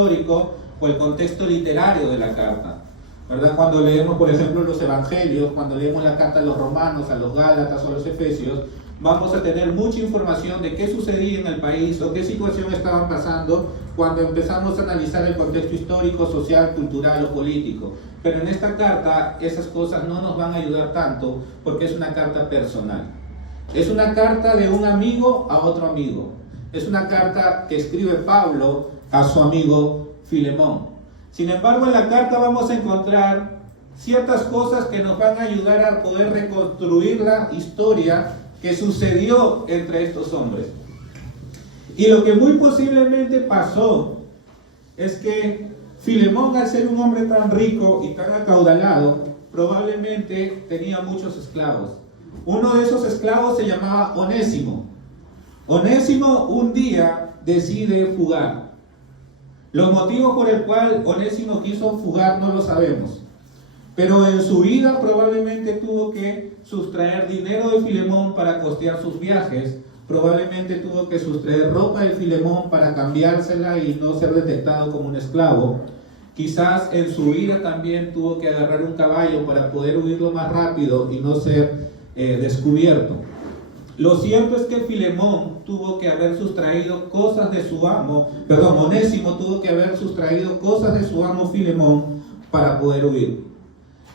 histórico o el contexto literario de la carta, ¿verdad? Cuando leemos, por ejemplo, los evangelios, cuando leemos la carta a los romanos, a los gálatas o a los efesios, vamos a tener mucha información de qué sucedía en el país o qué situación estaban pasando cuando empezamos a analizar el contexto histórico, social, cultural o político. Pero en esta carta esas cosas no nos van a ayudar tanto porque es una carta personal. Es una carta de un amigo a otro amigo. Es una carta que escribe Pablo a su amigo Filemón. Sin embargo, en la carta vamos a encontrar ciertas cosas que nos van a ayudar a poder reconstruir la historia que sucedió entre estos hombres. Y lo que muy posiblemente pasó es que Filemón, al ser un hombre tan rico y tan acaudalado, probablemente tenía muchos esclavos. Uno de esos esclavos se llamaba Onésimo. Onésimo un día decide fugar. Los motivos por el cual Onésimo quiso fugar no lo sabemos. Pero en su vida probablemente tuvo que sustraer dinero de Filemón para costear sus viajes. Probablemente tuvo que sustraer ropa de Filemón para cambiársela y no ser detectado como un esclavo. Quizás en su vida también tuvo que agarrar un caballo para poder huirlo más rápido y no ser descubierto. Lo cierto es que Filemón tuvo que haber sustraído cosas de su amo, Onésimo tuvo que haber sustraído cosas de su amo Filemón para poder huir.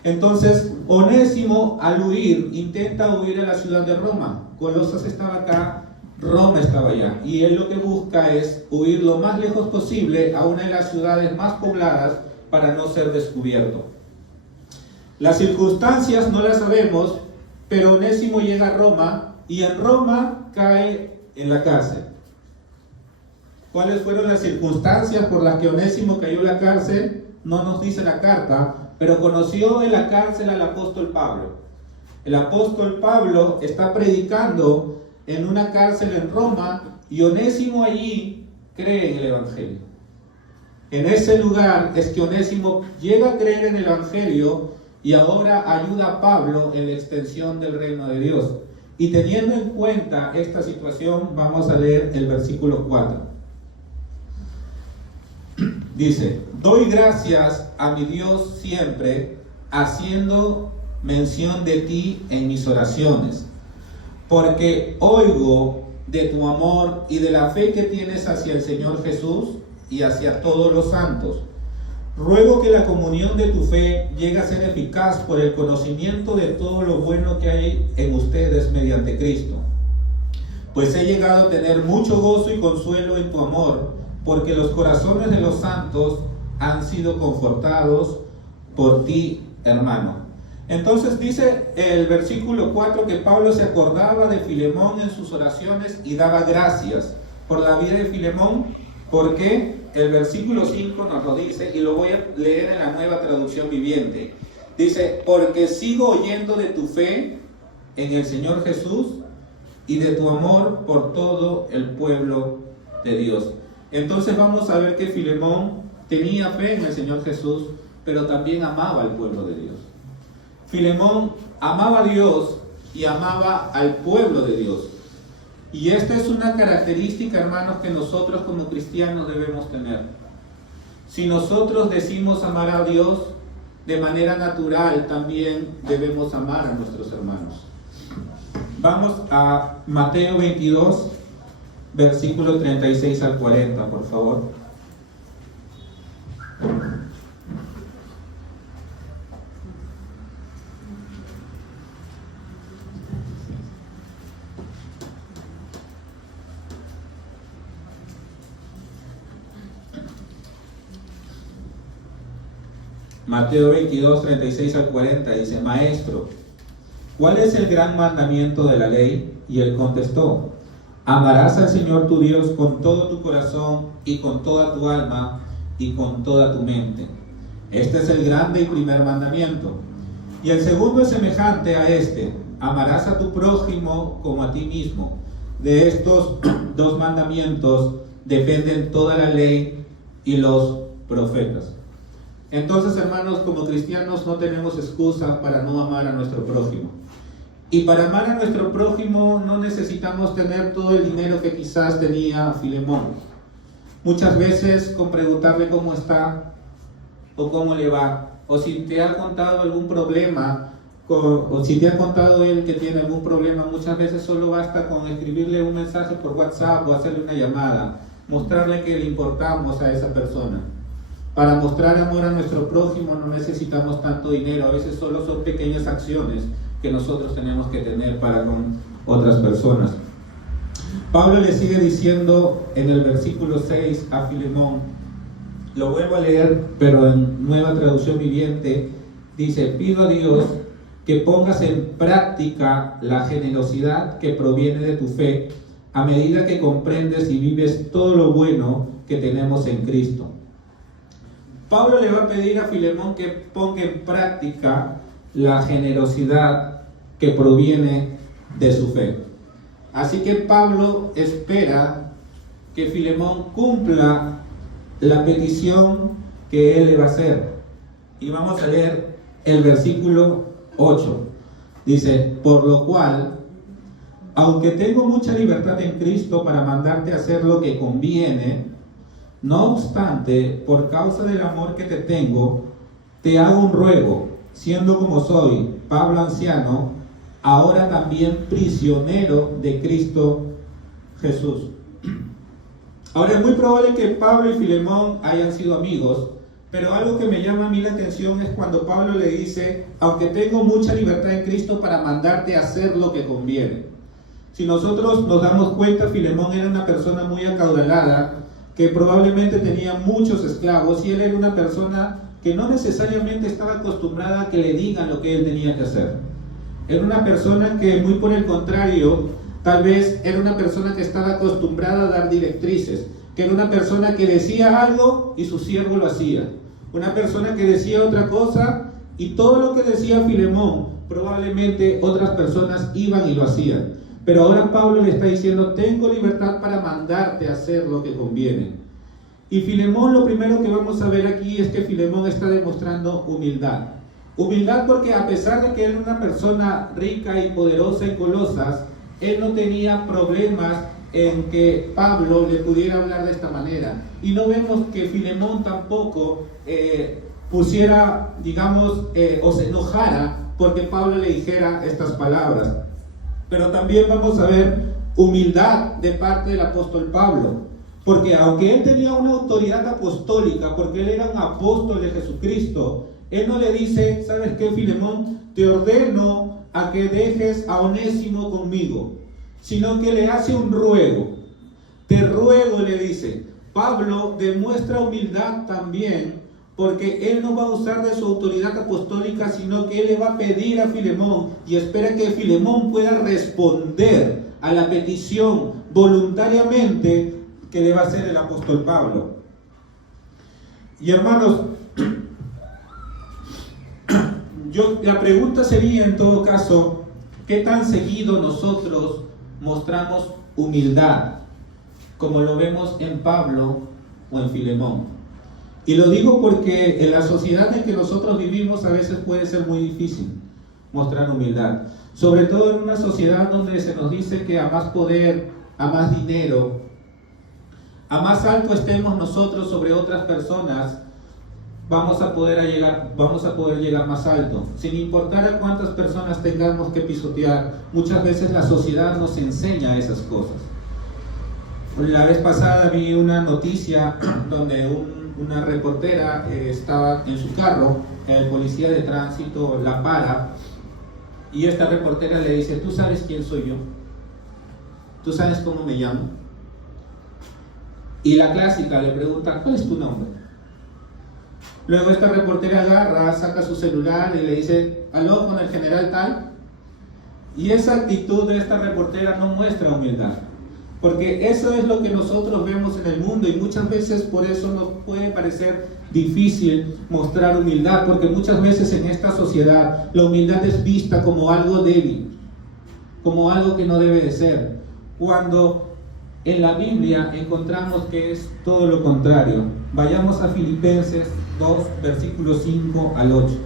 Entonces, Onésimo al huir, intenta huir a la ciudad de Roma. Colosas estaba acá, Roma estaba allá. Y él lo que busca es huir lo más lejos posible a una de las ciudades más pobladas para no ser descubierto. Las circunstancias no las sabemos, pero Onésimo llega a Roma y en Roma cae en la cárcel. ¿Cuáles fueron las circunstancias por las que Onésimo cayó en la cárcel? No nos dice la carta, pero conoció en la cárcel al apóstol Pablo. El apóstol Pablo está predicando en una cárcel en Roma y Onésimo allí cree en el evangelio. En ese lugar es que Onésimo llega a creer en el evangelio y ahora ayuda a Pablo en la extensión del reino de Dios. Y teniendo en cuenta esta situación, vamos a leer el versículo 4. Dice: doy gracias a mi Dios siempre, haciendo mención de ti en mis oraciones, porque oigo de tu amor y de la fe que tienes hacia el Señor Jesús y hacia todos los santos. Ruego que la comunión de tu fe llegue a ser eficaz por el conocimiento de todo lo bueno que hay en ustedes mediante Cristo. Pues he llegado a tener mucho gozo y consuelo en tu amor, porque los corazones de los santos han sido confortados por ti, hermano. Entonces dice el versículo 4 que Pablo se acordaba de Filemón en sus oraciones y daba gracias por la vida de Filemón, porque el versículo 5 nos lo dice, y lo voy a leer en la Nueva Traducción Viviente. Dice: porque sigo oyendo de tu fe en el Señor Jesús y de tu amor por todo el pueblo de Dios. Entonces vamos a ver que Filemón tenía fe en el Señor Jesús, pero también amaba al pueblo de Dios. Filemón amaba a Dios y amaba al pueblo de Dios. Y esta es una característica, hermanos, que nosotros como cristianos debemos tener. Si nosotros decimos amar a Dios, de manera natural también debemos amar a nuestros hermanos. Vamos a Mateo 22, versículo 36 al 40, por favor. Mateo 22, 36 al 40 dice: Maestro, ¿cuál es el gran mandamiento de la ley? Y él contestó: amarás al Señor tu Dios con todo tu corazón y con toda tu alma y con toda tu mente. Este es el grande y primer mandamiento. Y el segundo es semejante a este: amarás a tu prójimo como a ti mismo. De estos dos mandamientos dependen toda la ley y los profetas. Entonces, hermanos, como cristianos no tenemos excusa para no amar a nuestro prójimo. Y para amar a nuestro prójimo no necesitamos tener todo el dinero que quizás tenía Filemón. muchas veces con preguntarle cómo está o cómo le va, o si te ha contado algún problema, o si te ha contado él que tiene algún problema, muchas veces solo basta con escribirle un mensaje por WhatsApp o hacerle una llamada, mostrarle que le importamos a esa persona. Para mostrar amor a nuestro prójimo no necesitamos tanto dinero, a veces solo son pequeñas acciones que nosotros tenemos que tener para con otras personas. Pablo le sigue diciendo en el versículo 6 a Filemón, lo vuelvo a leer, pero en Nueva Traducción Viviente, dice: pido a Dios que pongas en práctica la generosidad que proviene de tu fe, a medida que comprendes y vives todo lo bueno que tenemos en Cristo. Pablo le va a pedir a Filemón que ponga en práctica la generosidad que proviene de su fe. Así que Pablo espera que Filemón cumpla la petición que él le va a hacer. Y vamos a leer el versículo 8. Dice: por lo cual, aunque tengo mucha libertad en Cristo para mandarte a hacer lo que conviene, no obstante, por causa del amor que te tengo, te hago un ruego, siendo como soy, Pablo anciano, ahora también prisionero de Cristo Jesús. Ahora es muy probable que Pablo y Filemón hayan sido amigos, pero algo que me llama a mí la atención es cuando Pablo le dice: aunque tengo mucha libertad en Cristo para mandarte a hacer lo que conviene. Si nosotros nos damos cuenta, Filemón era una persona muy acaudalada, que probablemente tenía muchos esclavos, y él era una persona que no necesariamente estaba acostumbrada a que le digan lo que él tenía que hacer. Era una persona que, muy por el contrario, tal vez era una persona que estaba acostumbrada a dar directrices, que era una persona que decía algo y su siervo lo hacía. Una persona que decía otra cosa y todo lo que decía Filemón, probablemente otras personas iban y lo hacían. Pero ahora Pablo le está diciendo: tengo libertad para mandarte a hacer lo que conviene. Y Filemón, lo primero que vamos a ver aquí es que Filemón está demostrando humildad. Humildad porque, a pesar de que él era una persona rica y poderosa en Colosas, él no tenía problemas en que Pablo le pudiera hablar de esta manera. Y no vemos que Filemón tampoco pusiera, o se enojara porque Pablo le dijera estas palabras. Pero también vamos a ver humildad de parte del apóstol Pablo, porque aunque él tenía una autoridad apostólica, porque él era un apóstol de Jesucristo, él no le dice: ¿sabes qué, Filemón? Te ordeno a que dejes a Onésimo conmigo, sino que le hace un ruego. Te ruego, le dice. Pablo demuestra humildad también, porque él no va a usar de su autoridad apostólica, sino que él le va a pedir a Filemón y espera que Filemón pueda responder a la petición voluntariamente que le va a hacer el apóstol Pablo. Y hermanos, la pregunta sería en todo caso: ¿qué tan seguido nosotros mostramos humildad, como lo vemos en Pablo o en Filemón? Y lo digo porque en la sociedad en que nosotros vivimos a veces puede ser muy difícil mostrar humildad. Sobre todo en una sociedad donde se nos dice que a más poder, a más dinero, a más alto estemos nosotros sobre otras personas, vamos a poder llegar más alto. Sin importar a cuántas personas tengamos que pisotear, muchas veces la sociedad nos enseña esas cosas. La vez pasada vi una noticia donde una reportera estaba en su carro, el policía de tránsito la para y esta reportera le dice: ¿tú sabes quién soy yo? ¿Tú sabes cómo me llamo? Y la clásica le pregunta: ¿cuál es tu nombre? Luego esta reportera agarra, saca su celular y le dice: ¿aló, con el general tal? Y esa actitud de esta reportera no muestra humildad, porque eso es lo que nosotros vemos en el mundo, y muchas veces por eso nos puede parecer difícil mostrar humildad, porque muchas veces en esta sociedad la humildad es vista como algo débil, como algo que no debe de ser, cuando en la Biblia encontramos que es todo lo contrario. Vayamos a Filipenses 2, versículos 5 al 8.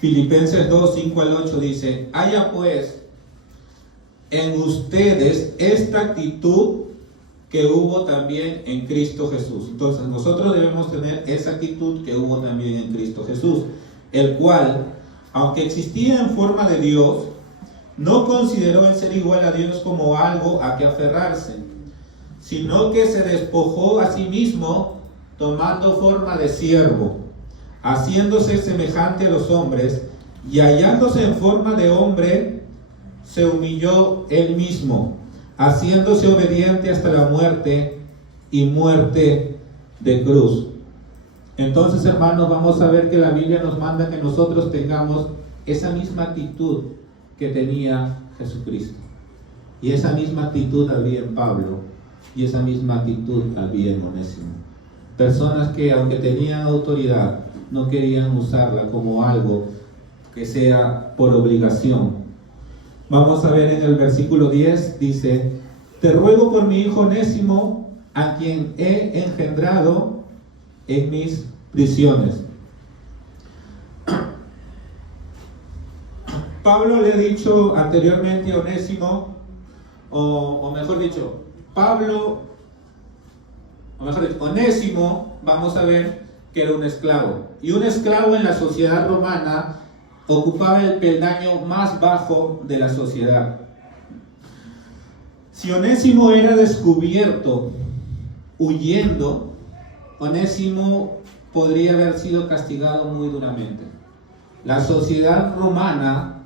Filipenses 2, 5 al 8 dice: haya pues en ustedes esta actitud que hubo también en Cristo Jesús. Entonces nosotros debemos tener esa actitud que hubo también en Cristo Jesús, el cual, aunque existía en forma de Dios, no consideró el ser igual a Dios como algo a que aferrarse, sino que se despojó a sí mismo, tomando forma de siervo, haciéndose semejante a los hombres, y hallándose en forma de hombre, se humilló él mismo, haciéndose obediente hasta la muerte y muerte de cruz. Entonces, hermanos, vamos a ver que la Biblia nos manda que nosotros tengamos esa misma actitud que tenía Jesucristo. Y esa misma actitud había en Pablo, y esa misma actitud había en Onésimo. Personas que, aunque tenían autoridad, no querían usarla como algo que sea por obligación. Vamos a ver en el versículo 10, dice: te ruego por mi hijo Onésimo, a quien he engendrado en mis prisiones. Pablo le ha dicho anteriormente a Onésimo, o mejor dicho, Onésimo, vamos a ver que era un esclavo. Y un esclavo en la sociedad romana ocupaba el peldaño más bajo de la sociedad. Si Onésimo era descubierto huyendo, Onésimo podría haber sido castigado muy duramente. La sociedad romana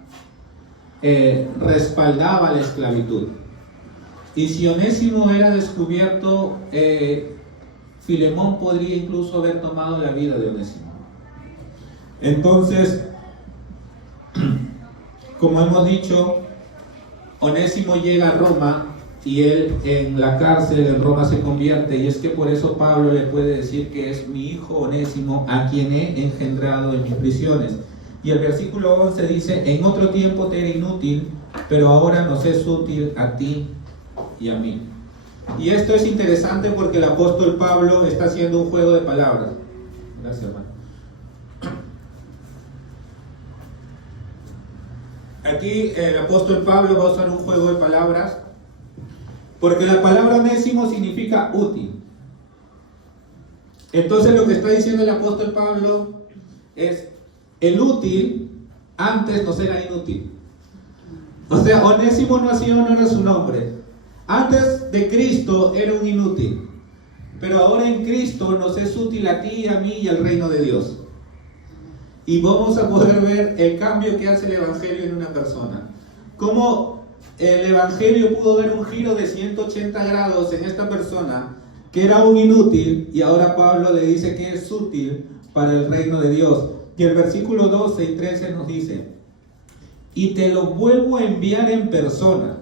respaldaba la esclavitud. Y si Onésimo era descubierto, Filemón podría incluso haber tomado la vida de Onésimo. Entonces, como hemos dicho, Onésimo llega a Roma y él en la cárcel en Roma se convierte, y es que por eso Pablo le puede decir que es mi hijo Onésimo, a quien he engendrado en mis prisiones. Y el versículo 11 dice: en otro tiempo te era inútil, pero ahora nos es útil a ti y a mí. Y esto es interesante porque el apóstol Pablo está haciendo un juego de palabras. Gracias, hermano. Aquí el apóstol Pablo va a usar un juego de palabras, porque la palabra Onésimo significa útil. Entonces lo que está diciendo el apóstol Pablo es: el útil antes nos era inútil. O sea, Onésimo no hacía honor a su nombre. Antes de Cristo era un inútil, pero ahora en Cristo nos es útil a ti, a mí y al reino de Dios. Y vamos a poder ver el cambio que hace el Evangelio en una persona. Cómo el Evangelio pudo ver un giro de 180 grados en esta persona, que era un inútil, y ahora Pablo le dice que es útil para el reino de Dios. Y el versículo 12 y 13 nos dice: y te lo vuelvo a enviar en persona,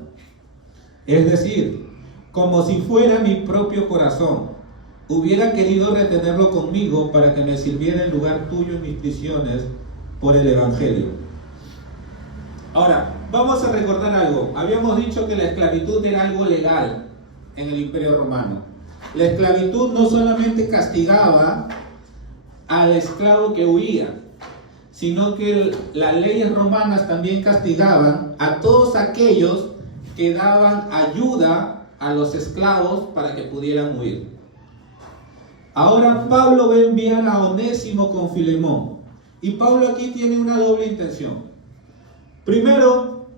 es decir, como si fuera mi propio corazón. Hubiera querido retenerlo conmigo para que me sirviera en lugar tuyo en mis prisiones por el Evangelio. Ahora, vamos a recordar algo. Habíamos dicho que la esclavitud era algo legal en el Imperio Romano. La esclavitud no solamente castigaba al esclavo que huía, sino que las leyes romanas también castigaban a todos aquellos que daban ayuda a los esclavos para que pudieran huir. Ahora Pablo va a enviar a Onésimo con Filemón. Y Pablo aquí tiene una doble intención. Primero,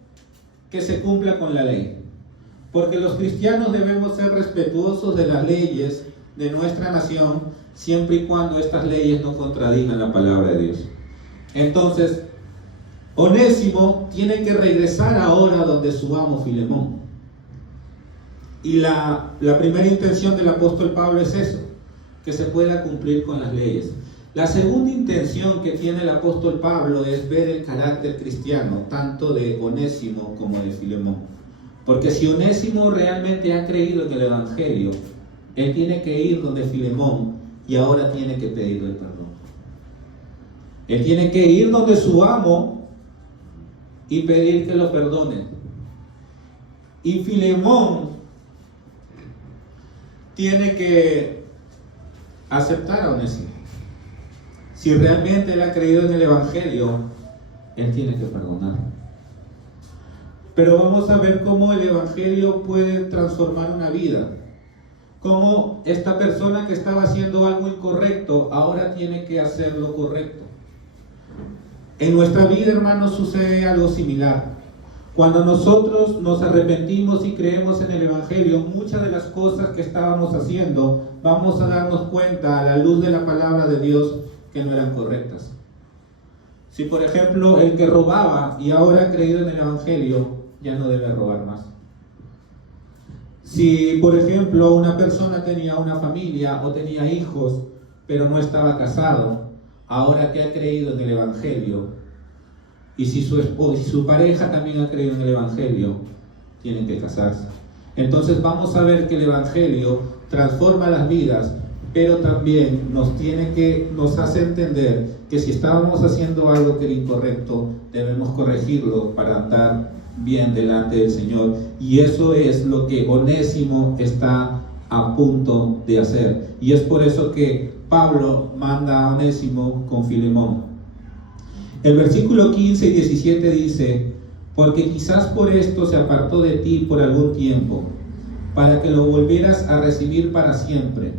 que se cumpla con la ley. Porque los cristianos debemos ser respetuosos de las leyes de nuestra nación, siempre y cuando estas leyes no contradigan la palabra de Dios. Entonces, Onésimo tiene que regresar ahora donde su amo Filemón. Y la primera intención del apóstol Pablo es eso, que se pueda cumplir con las leyes. La segunda intención que tiene el apóstol Pablo es ver el carácter cristiano, tanto de Onésimo como de Filemón. Porque si Onésimo realmente ha creído en el Evangelio, él tiene que ir donde Filemón y ahora tiene que pedirle perdón. Él tiene que ir donde su amo y pedir que lo perdone. Y Filemón tiene que aceptar a Onésimo. Si realmente él ha creído en el Evangelio, Él tiene que perdonar. Pero vamos a ver cómo el Evangelio puede transformar una vida. Cómo esta persona que estaba haciendo algo incorrecto ahora tiene que hacer lo correcto. En nuestra vida, hermanos, sucede algo similar. Cuando nosotros nos arrepentimos y creemos en el Evangelio, muchas de las cosas que estábamos haciendo, vamos a darnos cuenta a la luz de la palabra de Dios que no eran correctas. Si por ejemplo el que robaba y ahora ha creído en el Evangelio, ya no debe robar más. Si por ejemplo una persona tenía una familia o tenía hijos, pero no estaba casado, ahora que ha creído en el Evangelio, y si su pareja también ha creído en el Evangelio, tienen que casarse. Entonces vamos a ver que el Evangelio transforma las vidas, pero también nos hace entender que si estábamos haciendo algo que era incorrecto, debemos corregirlo para andar bien delante del Señor. Y eso es lo que Onésimo está a punto de hacer. Y es por eso que Pablo manda a Onésimo con Filemón. El versículo 15 y 17 dice: porque quizás por esto se apartó de ti por algún tiempo, para que lo volvieras a recibir para siempre,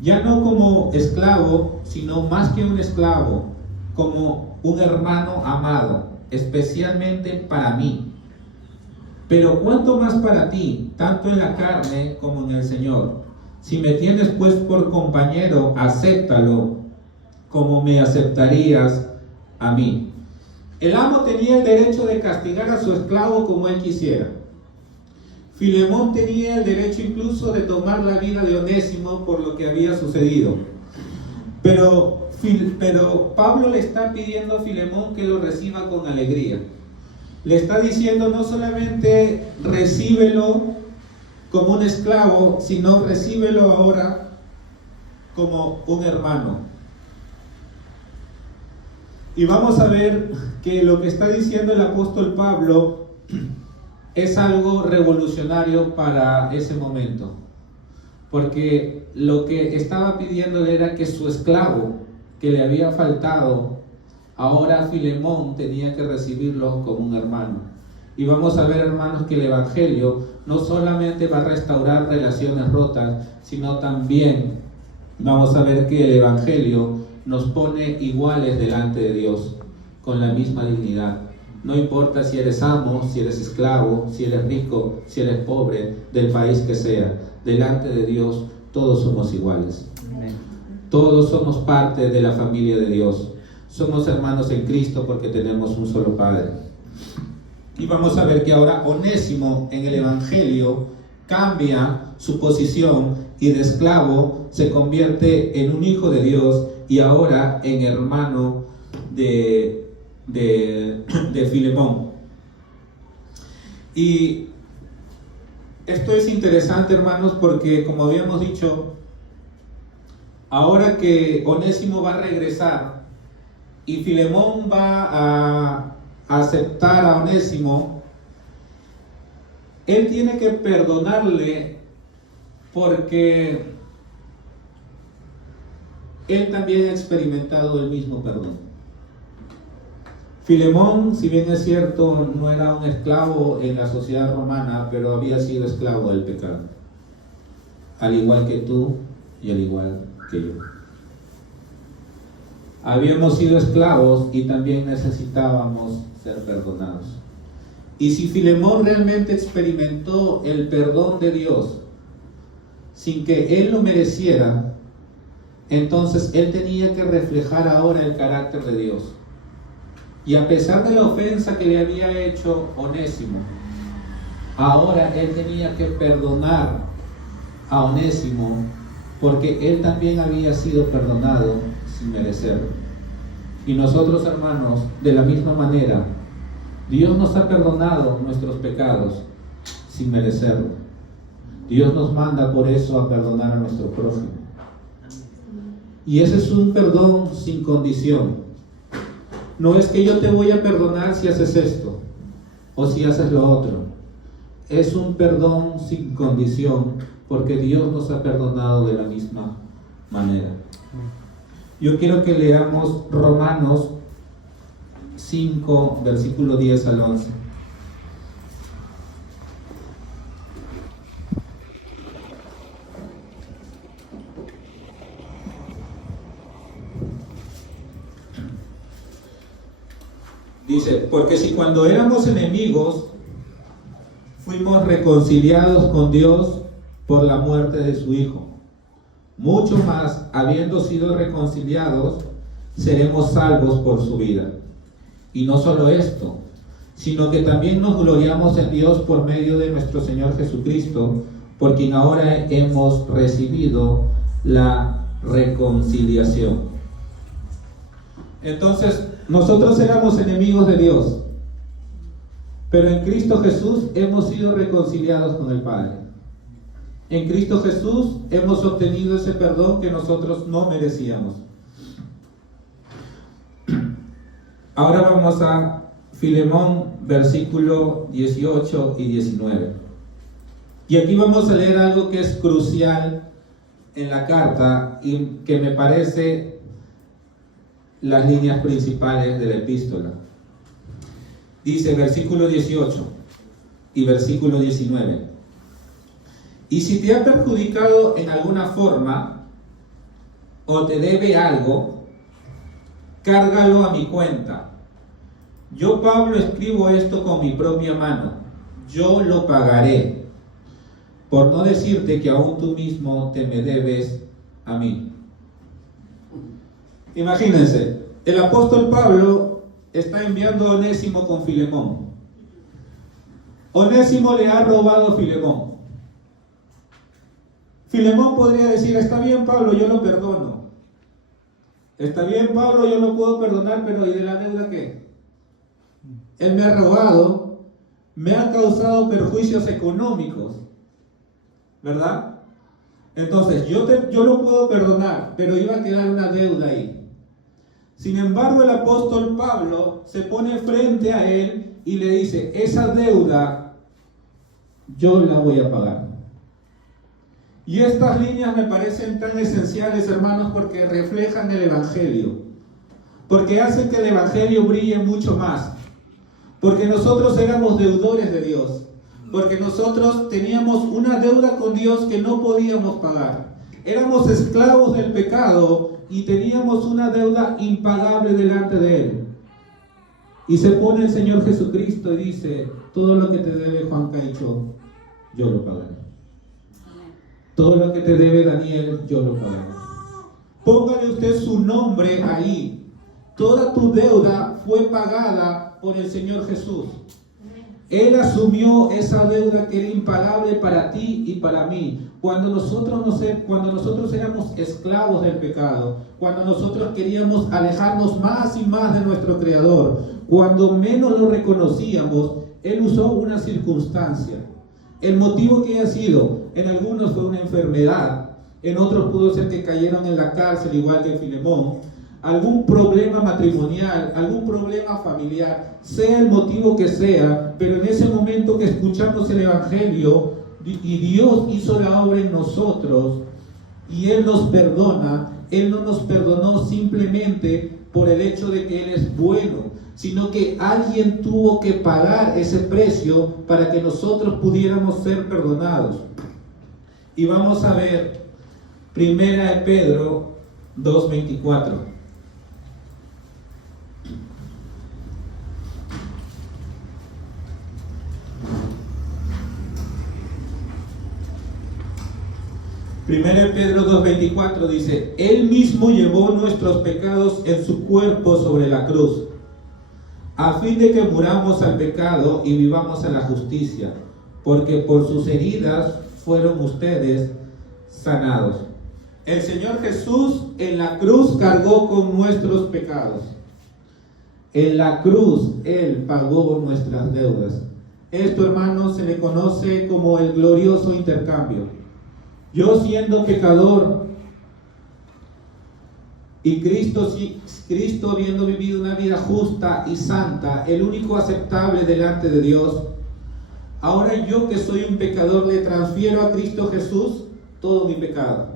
ya no como esclavo, sino más que un esclavo, como un hermano amado, especialmente para mí. Pero cuánto más para ti, tanto en la carne como en el Señor. Si me tienes pues por compañero, acéptalo, como me aceptarías a mí. El amo tenía el derecho de castigar a su esclavo como él quisiera. Filemón tenía el derecho incluso de tomar la vida de Onésimo por lo que había sucedido. Pero Pablo le está pidiendo a Filemón que lo reciba con alegría. Le está diciendo no solamente recíbelo como un esclavo, sino recíbelo ahora como un hermano. Y vamos a ver que lo que está diciendo el apóstol Pablo es algo revolucionario para ese momento. Porque lo que estaba pidiendo era que su esclavo, que le había faltado, ahora Filemón tenía que recibirlo como un hermano. Y vamos a ver, hermanos, que el Evangelio no solamente va a restaurar relaciones rotas, sino también vamos a ver que el Evangelio nos pone iguales delante de Dios, con la misma dignidad. No importa si eres amo, si eres esclavo, si eres rico, si eres pobre, del país que sea, delante de Dios todos somos iguales. Amén. Todos somos parte de la familia de Dios. Somos hermanos en Cristo porque tenemos un solo Padre. Y vamos a ver que ahora Onésimo en el Evangelio cambia su posición y de esclavo se convierte en un hijo de Dios y ahora en hermano de Filemón. Y esto es interesante, hermanos, porque como habíamos dicho, ahora que Onésimo va a regresar y Filemón va a aceptar a Onésimo, él tiene que perdonarle porque él también ha experimentado el mismo perdón. Filemón, si bien es cierto, no era un esclavo en la sociedad romana, pero había sido esclavo del pecado, al igual que tú y al igual que yo. Habíamos sido esclavos y también necesitábamos ser perdonados. Y si Filemón realmente experimentó el perdón de Dios sin que él lo mereciera, entonces él tenía que reflejar ahora el carácter de Dios. Y a pesar de la ofensa que le había hecho Onésimo, ahora él tenía que perdonar a Onésimo porque él también había sido perdonado sin merecerlo. Y nosotros, hermanos, de la misma manera, Dios nos ha perdonado nuestros pecados sin merecerlo. Dios nos manda por eso a perdonar a nuestro prójimo. Y ese es un perdón sin condición. No es que yo te voy a perdonar si haces esto o si haces lo otro. Es un perdón sin condición porque Dios nos ha perdonado de la misma manera. Yo quiero que leamos Romanos 5, versículo 10 al 11. Dice, porque si cuando éramos enemigos fuimos reconciliados con Dios por la muerte de su Hijo, mucho más, habiendo sido reconciliados, seremos salvos por su vida. Y no solo esto, sino que también nos gloriamos en Dios por medio de nuestro Señor Jesucristo, por quien ahora hemos recibido la reconciliación. Entonces, nosotros éramos enemigos de Dios, pero en Cristo Jesús hemos sido reconciliados con el Padre. En Cristo Jesús hemos obtenido ese perdón que nosotros no merecíamos. Ahora vamos a Filemón, versículo 18 y 19. Y aquí vamos a leer algo que es crucial en la carta y que me parece las líneas principales de la epístola. Dice versículo 18 y versículo 19. Y si te ha perjudicado en alguna forma o te debe algo, cárgalo a mi cuenta. Yo, Pablo, escribo esto con mi propia mano. Yo lo pagaré, por no decirte que aún tú mismo te me debes a mí. Imagínense, el apóstol Pablo está enviando a Onésimo con Filemón. Onésimo le ha robado a Filemón. Filemón podría decir, está bien, Pablo, yo lo perdono. Está bien, Pablo, yo lo puedo perdonar, pero ¿y de la deuda qué? Él me ha robado, me ha causado perjuicios económicos, ¿verdad? Entonces, yo lo puedo perdonar, pero iba a quedar una deuda ahí. Sin embargo, el apóstol Pablo se pone frente a él y le dice, esa deuda yo la voy a pagar. Y estas líneas me parecen tan esenciales, hermanos, porque reflejan el Evangelio, porque hacen que el Evangelio brille mucho más, porque nosotros éramos deudores de Dios, porque nosotros teníamos una deuda con Dios que no podíamos pagar. Éramos esclavos del pecado y teníamos una deuda impagable delante de Él. Y se pone el Señor Jesucristo y dice, todo lo que te debe Juan Caicho, yo lo pagaré. Todo lo que te debe Daniel, yo lo pagaré. Póngale usted su nombre ahí. Toda tu deuda fue pagada por el Señor Jesús. Él asumió esa deuda que era impagable para ti y para mí. Cuando nosotros éramos esclavos del pecado, cuando nosotros queríamos alejarnos más y más de nuestro Creador, cuando menos lo reconocíamos, Él usó una circunstancia. El motivo que haya sido, en algunos fue una enfermedad, en otros pudo ser que cayeron en la cárcel igual que Filemón, algún problema matrimonial, algún problema familiar, sea el motivo que sea, pero en ese momento que escuchamos el Evangelio y Dios hizo la obra en nosotros y Él nos perdona, Él no nos perdonó simplemente por el hecho de que Él es bueno, sino que alguien tuvo que pagar ese precio para que nosotros pudiéramos ser perdonados. Y vamos a ver Primera de Pedro 2:24. Primera de Pedro 2:24 dice, Él mismo llevó nuestros pecados en su cuerpo sobre la cruz, a fin de que muramos al pecado y vivamos a la justicia, porque por sus heridas fueron ustedes sanados. El Señor Jesús en la cruz cargó con nuestros pecados. En la cruz Él pagó nuestras deudas. Esto, hermanos, se le conoce como el glorioso intercambio. Yo siendo pecador y Cristo habiendo vivido una vida justa y santa, el único aceptable delante de Dios, ahora yo que soy un pecador le transfiero a Cristo Jesús todo mi pecado.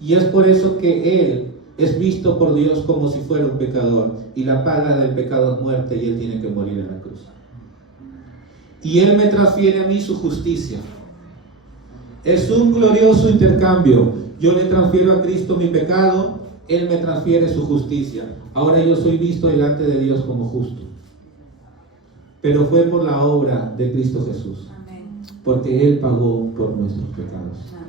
Y es por eso que Él es visto por Dios como si fuera un pecador, y la paga del pecado es muerte, y Él tiene que morir en la cruz. Y Él me transfiere a mí su justicia. Es un glorioso intercambio. Yo le transfiero a Cristo mi pecado, Él me transfiere su justicia. Ahora yo soy visto delante de Dios como justo. Pero fue por la obra de Cristo Jesús. Amén. Porque Él pagó por nuestros pecados. Amén.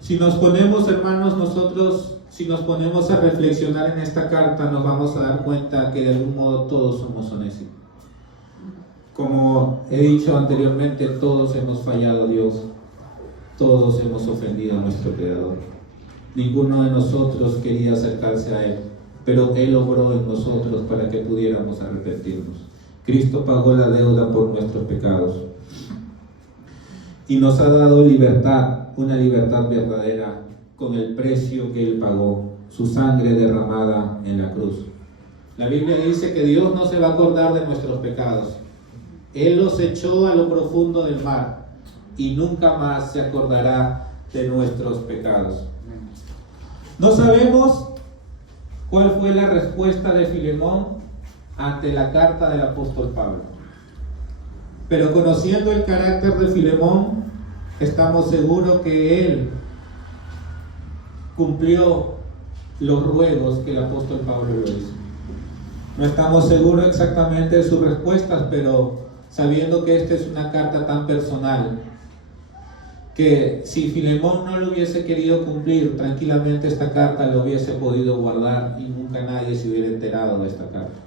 Si nos ponemos, hermanos, si nos ponemos a reflexionar en esta carta, nos vamos a dar cuenta que de algún modo todos somos honestos. Como he dicho anteriormente, todos hemos fallado a Dios, todos hemos ofendido a nuestro Creador. Ninguno de nosotros quería acercarse a Él, pero Él obró en nosotros para que pudiéramos arrepentirnos. Cristo pagó la deuda por nuestros pecados y nos ha dado libertad, una libertad verdadera, con el precio que Él pagó, su sangre derramada en la cruz. La Biblia dice que Dios no se va a acordar de nuestros pecados. Él los echó a lo profundo del mar y nunca más se acordará de nuestros pecados. No sabemos cuál fue la respuesta de Filemón ante la carta del apóstol Pablo, pero conociendo el carácter de Filemón, estamos seguros que él cumplió los ruegos que el apóstol Pablo lo hizo. No estamos seguros exactamente de sus respuestas, pero sabiendo que esta es una carta tan personal, que si Filemón no lo hubiese querido cumplir, tranquilamente esta carta lo hubiese podido guardar y nunca nadie se hubiera enterado de esta carta.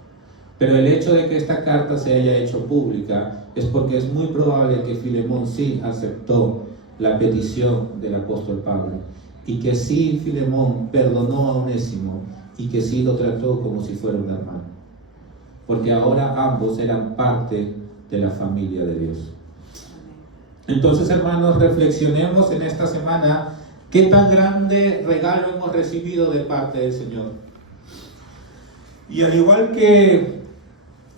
Pero el hecho de que esta carta se haya hecho pública es porque es muy probable que Filemón sí aceptó la petición del apóstol Pablo, y que sí Filemón perdonó a Onésimo, y que sí lo trató como si fuera un hermano, porque ahora ambos eran parte de la familia de Dios. Entonces, hermanos, reflexionemos en esta semana qué tan grande regalo hemos recibido de parte del Señor. Y al igual que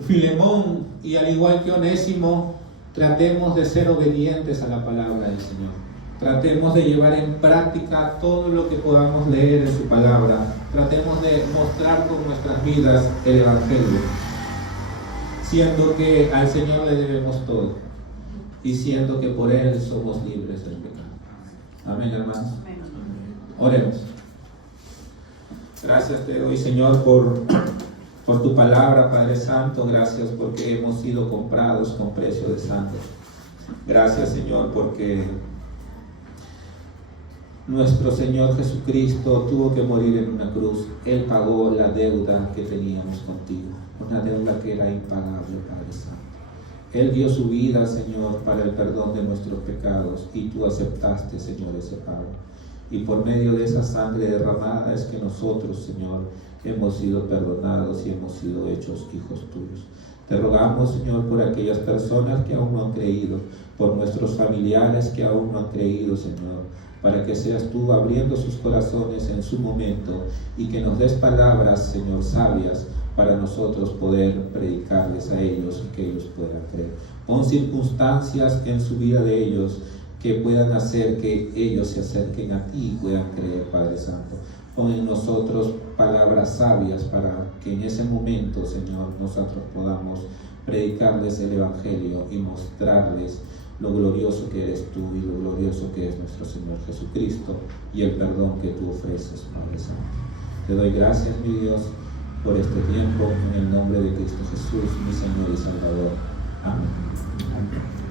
Filemón y al igual que Onésimo, tratemos de ser obedientes a la palabra del Señor. Tratemos de llevar en práctica todo lo que podamos leer en su palabra. Tratemos de mostrar con nuestras vidas el Evangelio, siendo que al Señor le debemos todo y siendo que por Él somos libres del pecado. Amén, hermanos. Oremos. Gracias te doy, Señor, por tu palabra, Padre Santo. Gracias porque hemos sido comprados con precio de sangre. Gracias, Señor, porque nuestro Señor Jesucristo tuvo que morir en una cruz. Él pagó la deuda que teníamos contigo, una deuda que era impagable, Padre Santo. Él dio su vida, Señor, para el perdón de nuestros pecados, y tú aceptaste, Señor, ese pago. Y por medio de esa sangre derramada es que nosotros, Señor, hemos sido perdonados y hemos sido hechos hijos tuyos. Te rogamos, Señor, por aquellas personas que aún no han creído, por nuestros familiares que aún no han creído, Señor, para que seas tú abriendo sus corazones en su momento y que nos des palabras, Señor, sabias para nosotros poder predicarles a ellos y que ellos puedan creer. Pon circunstancias en su vida de ellos que puedan hacer que ellos se acerquen a ti y puedan creer, Padre Santo. Pon en nosotros palabras sabias para que en ese momento, Señor, nosotros podamos predicarles el Evangelio y mostrarles lo glorioso que eres tú y lo glorioso que es nuestro Señor Jesucristo y el perdón que tú ofreces, Padre Santo. Te doy gracias, mi Dios, por este tiempo, en el nombre de Cristo Jesús, mi Señor y Salvador. Amén. Amén.